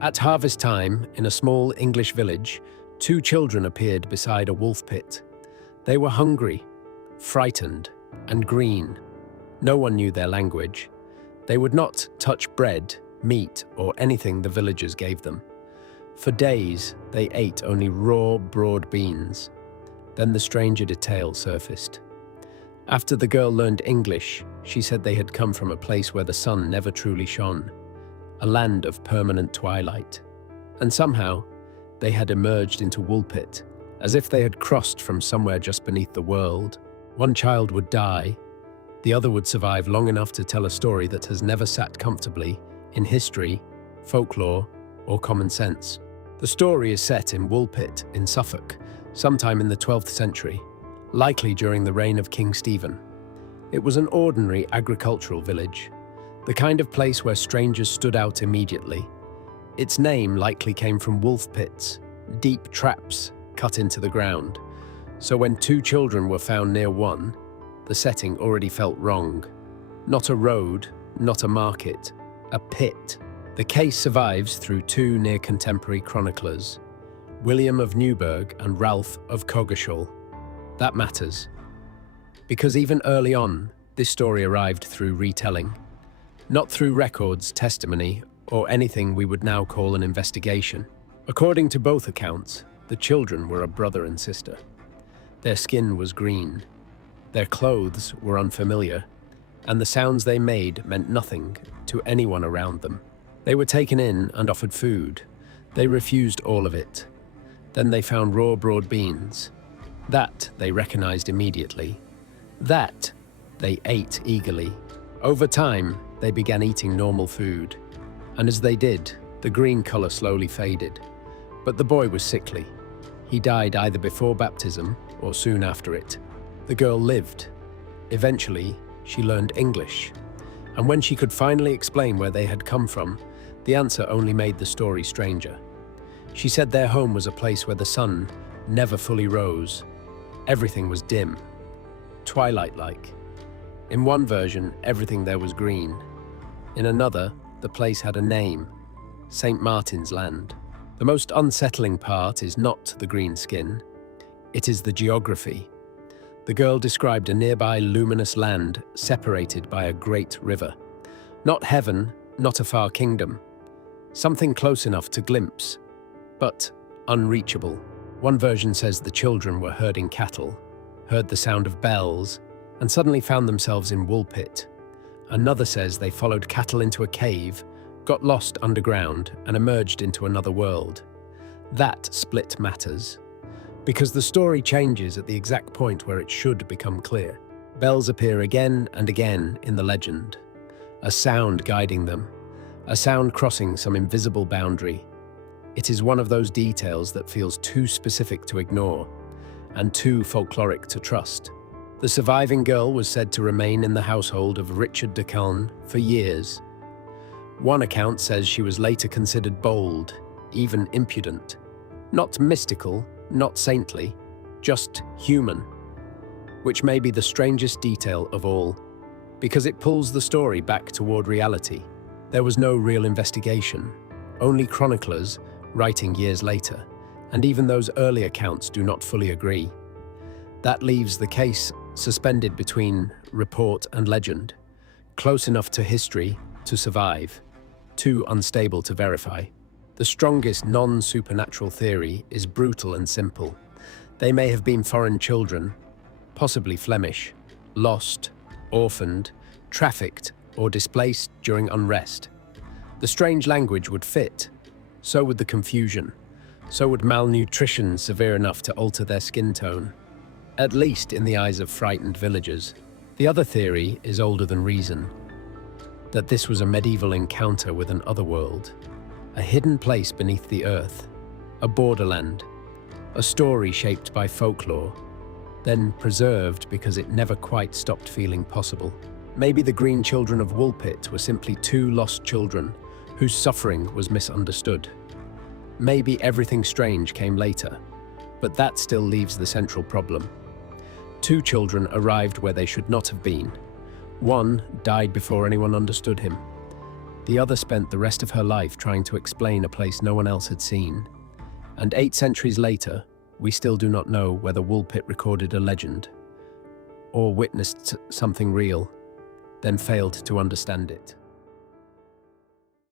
At harvest time, in a small English village, two children appeared beside a wolf pit. They were hungry, frightened, and green. No one knew their language. They would not touch bread, meat, or anything the villagers gave them. For days, they ate only raw, broad beans. Then the stranger detail surfaced. After the girl learned English, she said they had come from a place where the sun never truly shone, a land of permanent twilight. And somehow, they had emerged into Woolpit, as if they had crossed from somewhere just beneath the world. One child would die, the other would survive long enough to tell a story that has never sat comfortably in history, folklore, or common sense. The story is set in Woolpit in Suffolk, sometime in the 12th century, likely during the reign of King Stephen. It was an ordinary agricultural village, the kind of place where strangers stood out immediately. Its name likely came from wolf pits, deep traps cut into the ground. So when two children were found near one, the setting already felt wrong. Not a road, not a market, a pit. The case survives through two near-contemporary chroniclers, William of Newburgh and Ralph of Coggeshall. That matters, because even early on, this story arrived through retelling, not through records, testimony, or anything we would now call an investigation. According to both accounts, the children were a brother and sister. Their skin was green, their clothes were unfamiliar, and the sounds they made meant nothing to anyone around them. They were taken in and offered food. They refused all of it. Then they found raw broad beans. That they recognized immediately. That they ate eagerly. Over time, they began eating normal food. And as they did, the green color slowly faded. But the boy was sickly. He died either before baptism or soon after it. The girl lived. Eventually, she learned English. And when she could finally explain where they had come from, the answer only made the story stranger. She said their home was a place where the sun never fully rose. Everything was dim, twilight-like. In one version, everything there was green. In another, the place had a name, St. Martin's Land. The most unsettling part is not the green skin, it is the geography. The girl described a nearby luminous land separated by a great river. Not heaven, not a far kingdom. Something close enough to glimpse, but unreachable. One version says the children were herding cattle, heard the sound of bells, and suddenly found themselves in Woolpit. Another says they followed cattle into a cave, got lost underground, and emerged into another world. That split matters, because the story changes at the exact point where it should become clear. Bells appear again and again in the legend, a sound guiding them, a sound crossing some invisible boundary. It is one of those details that feels too specific to ignore and too folkloric to trust. The surviving girl was said to remain in the household of Richard de Calne for years. One account says she was later considered bold, even impudent. Not mystical, not saintly, just human, which may be the strangest detail of all, because it pulls the story back toward reality. There was no real investigation, only chroniclers writing years later, and even those early accounts do not fully agree. That leaves the case suspended between report and legend, close enough to history to survive, too unstable to verify. The strongest non-supernatural theory is brutal and simple. They may have been foreign children, possibly Flemish, lost, orphaned, trafficked, or displaced during unrest. The strange language would fit. So would the confusion. So would malnutrition severe enough to alter their skin tone, at least in the eyes of frightened villagers. The other theory is older than reason, that this was a medieval encounter with an otherworld, a hidden place beneath the earth, a borderland, a story shaped by folklore, then preserved because it never quite stopped feeling possible. Maybe the Green Children of Woolpit were simply two lost children whose suffering was misunderstood. Maybe everything strange came later, but that still leaves the central problem. Two children arrived where they should not have been. One died before anyone understood him. The other spent the rest of her life trying to explain a place no one else had seen. And 8 centuries later, we still do not know whether Woolpit recorded a legend or witnessed something real, then failed to understand it.